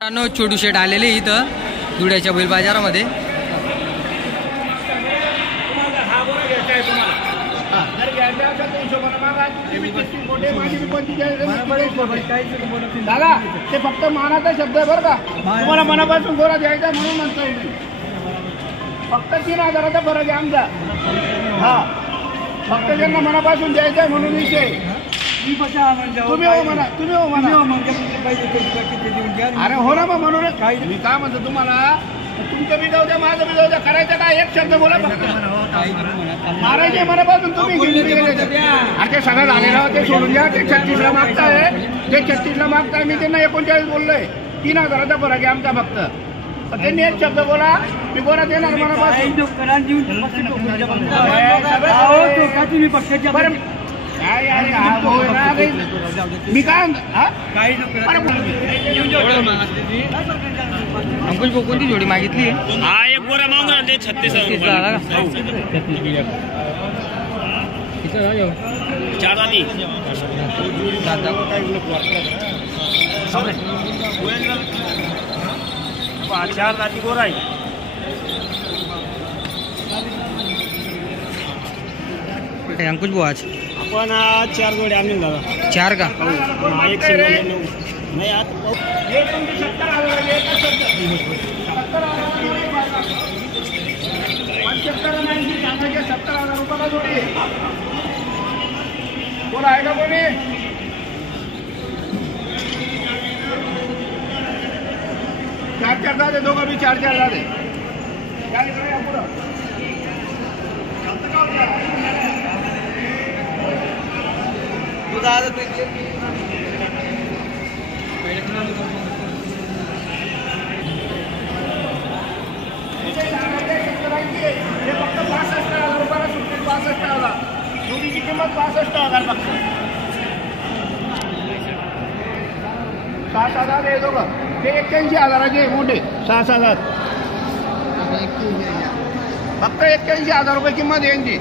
छोटू शेट आलेले इथं धुळ्याच्या बैल बाजारामध्ये। दादा ते फक्त मानाचा शब्द आहे बरं का, तुम्हाला मनापासून गोरा द्यायचा म्हणून म्हणता येईल। फक्त 3000चा फरक आहे आमचा। हा फक्त त्यांना मनापासून द्यायचा आहे म्हणून विषय। तुम्ही हो म्हणा, तुम्ही हो म्हणा। अरे हो ना, मग म्हणूनच मी काय म्हणतो तुम्हाला, तुमचं बी जाऊ द्या माझं बी जाऊ द्या, करायचं काय एक शब्द बोला फक्त। मारायचे मनापासून तुम्ही अरे ते सगळं झालेलं ते सोडून द्या। ते 36ला मागताय, ते 36ला मागताय, मी त्यांना 39 बोललोय। 3000चा फरक आहे आमचा फक्त। त्यांनी एक शब्द बोला, मी बोला देणार मनापासून। मी काय अंकुश भाऊ कोणती जोडी मागितली? हा एक गोरा मागून आणले 36,000 चार दाती चार दाती गोरा आहे। अंकुश भाऊ आज आपण 4 जोडे आणले दादा। 4 का? एक नाही आज 70,000 रुपयाला जोडी बोला आहे का कोणी? चार झाले, दोघं बी 4 झाले। फक्त 65,000 रुपयाला सुट्टी। 65,000 जोडीची किंमत 65,000 फक्त। 6,000 आहे दोघं, ते 81,000चे मोठे 6,000 फक्त 81,000 रुपये किंमत यांची।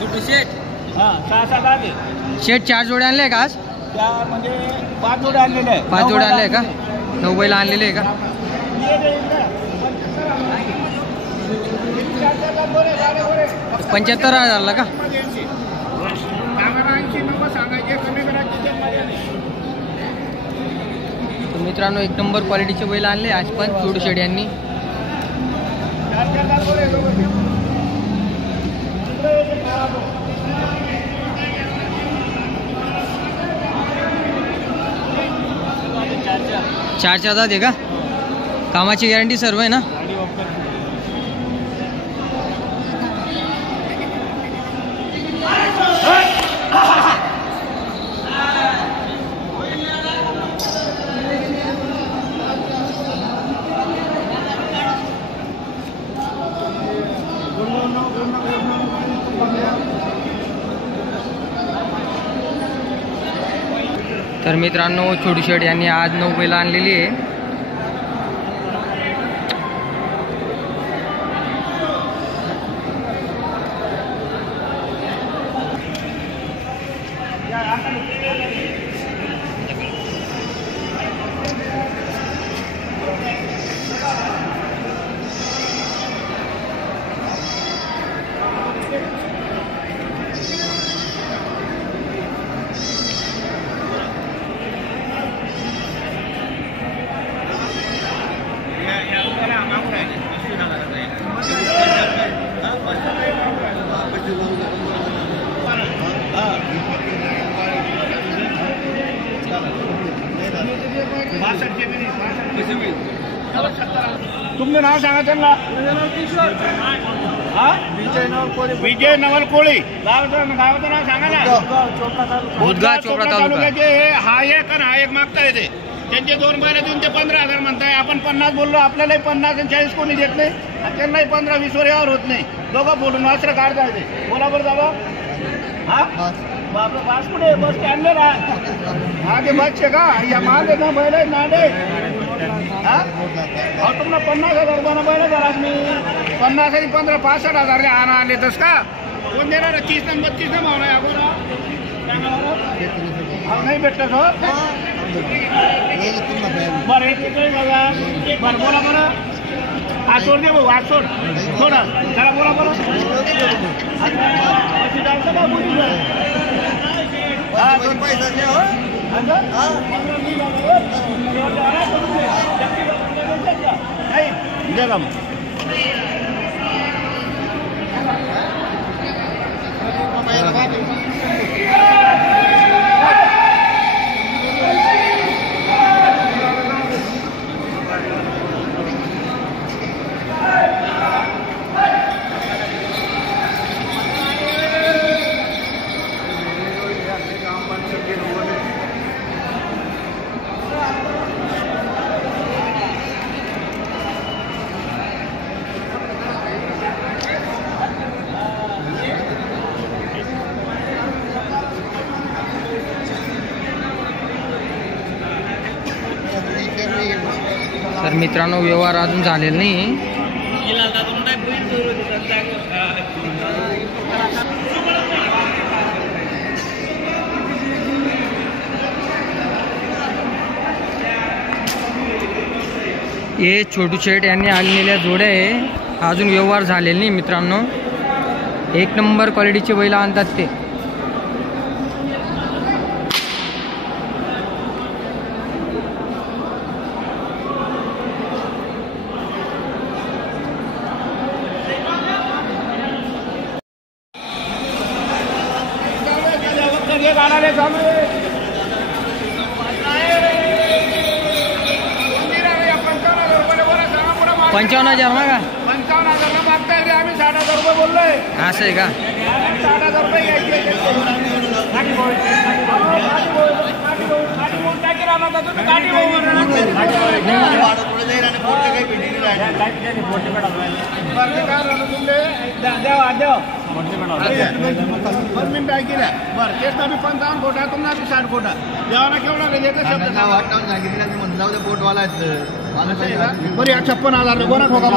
छोटू शेट हा 6,000 आहे शेट। 4 जोडे आणले का आज? त्या म्हणजे 5 जोडे आणलेले आहे। 5 जोडे आणले का? 9 बैल आणलेले आहे का? 75,000ला का? तर मित्रांनो एक नंबर क्वालिटीचे बैल आणले आज पण छोटू शेट यांनी। चार दात आहे का? कामाची गॅरंटी सर्व आहे ना? तर मित्रांनो छोटू शेट यांनी आज 9 बैल आणलेली आहे। तुमचं नाव सांगा त्यांना। विजय नवल कोळी गावाचं नाव सांगा ना। चोपडा तालुक्याचे हा एक आणि हा एक मागता येते। त्यांचे 2 बैल देऊन ते 15,000 म्हणताय। आपण 50 बोललो, आपल्यालाही 50 आणि 40 कोणी देत नाही, त्यांनाही 15-20 वर यावर होत नाही। दोघं बोलून वासरं काढता येते। बोला बरं दादा। हा बापरे बस कुठे? बस स्टँडवर हा ते बसचे का? या माल आहे का? बैल आहे नाडे। हा तुम्हाला 50,000 रुपयाला बैल करा। मी 50 आणि 15 65,000 आणले तस का? कोण देणार? 30 आणि 32 भाव नाही अगोदर नहीं भेटत हो। बरं एक मिनिट बघा. बरं बोला बरं. आज सोड दे भाऊ, आज सोड थोडं जरा बोला बरं. जगा मग तर मित्रांनो व्यवहार अजून झालेला नाही. हे छोटू शेठ यांनी आणलेल्या जोड्या आहे, अजून व्यवहार झालेला नाही मित्रांनो. एक नंबर क्वालिटीचे बैल आणतात ते. पंचावन्न हजार ना का? 55,000 मागताय रे. आम्ही 60,000 रुपये बोललोय. असं आहे का? 60,000 रुपये घ्यायचे. तेच आम्ही 55 कोटा तुम्हाला 60 कोटा देवाना केवढा पोटवाला बरी 56,000 कोणा ठोका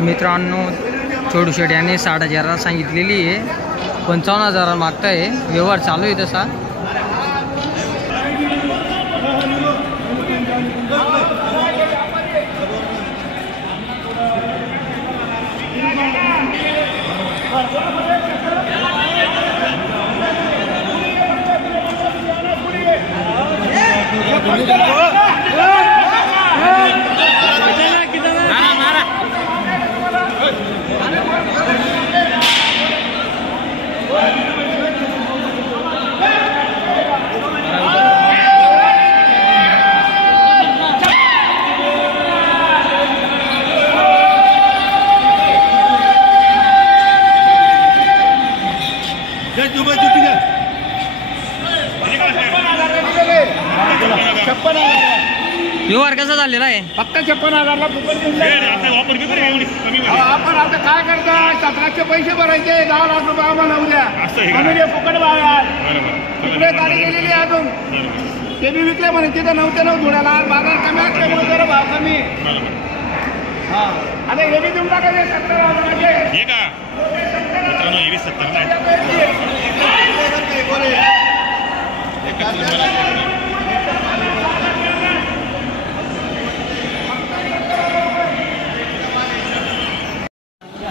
मित्रांनो छोटू शेठ यांनी 60,000 सांगितलेली आहे, 55,000 मागताय. व्यवहार चालू आहे तसा. व्यवहार कसा झालेला आहे? फक्त 56,000ला आपण आता काय करता? 17चे पैसे भरायचे, 10 लाख रुपये आम्हाला उद्या म्हणून हे फुकट तिकडे गाडी गेलेली आहे अजून. ते बी विकले म्हणे तिथं 9 ते 9 धुळ्याला. बाजार कमी असल्यामुळे जरा भाव कमी. हा आता हे बी देऊन टाकायचे 70,000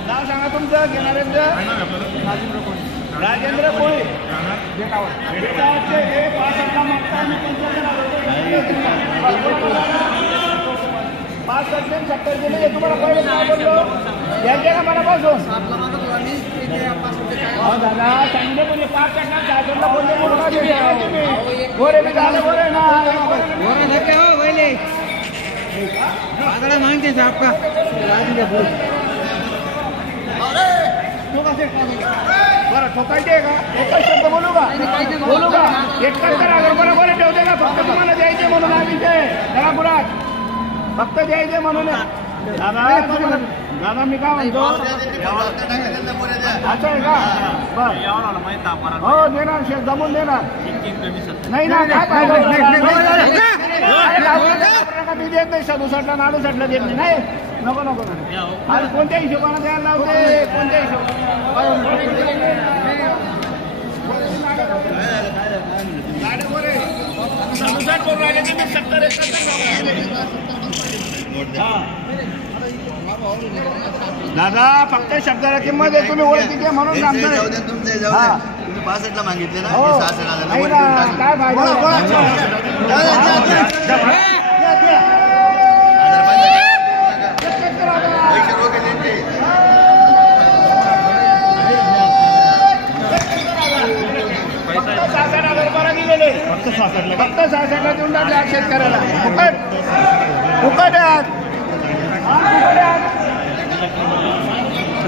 नाव सांगा तुमचं घेणाऱ्यांचं. राजेंद्र कोळी. पाच 70 गेले तुम्हाला पहिले काय बोललो यांचे का मनापासून दादा चांगले बोलले 5 टक्का बोलले गोरे बी झाले गोरे ना बरं ठोकायचे का एकच शब्द बोलू का 71,000 बरोबर ठेवते का फक्त तुम्हाला द्यायचे म्हणून आम्ही ते घरापुरात फक्त द्यायचे म्हणून दादा मी काय म्हणतो असं आहे का बरं हो देणार शेत जमून देणार नाही ना काय पाहिजे मी देत नाही 67ला 68ला देत नाही नको नको आणि कोणत्या हिशोबाने द्यायला लावते कोणत्या दादा फक्त शब्दाला किंमत आहे तुम्ही ओळखीचे म्हणून सांगताय तुम्ही 65ला मागितले ना हो नाही ना काय फायदा फक्त 66ला देऊन टाकले शेतकऱ्याला फुकट फुकट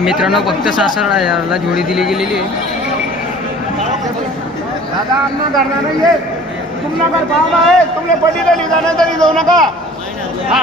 मित्रांनो फक्त 66,000ला जोडी दिली गेलेली आहे. दादा आमना करणार नाहीये तुम्हाला घर पाहणार आहे तुमने पटीला लिहिला नाही तरी जाऊ नका हा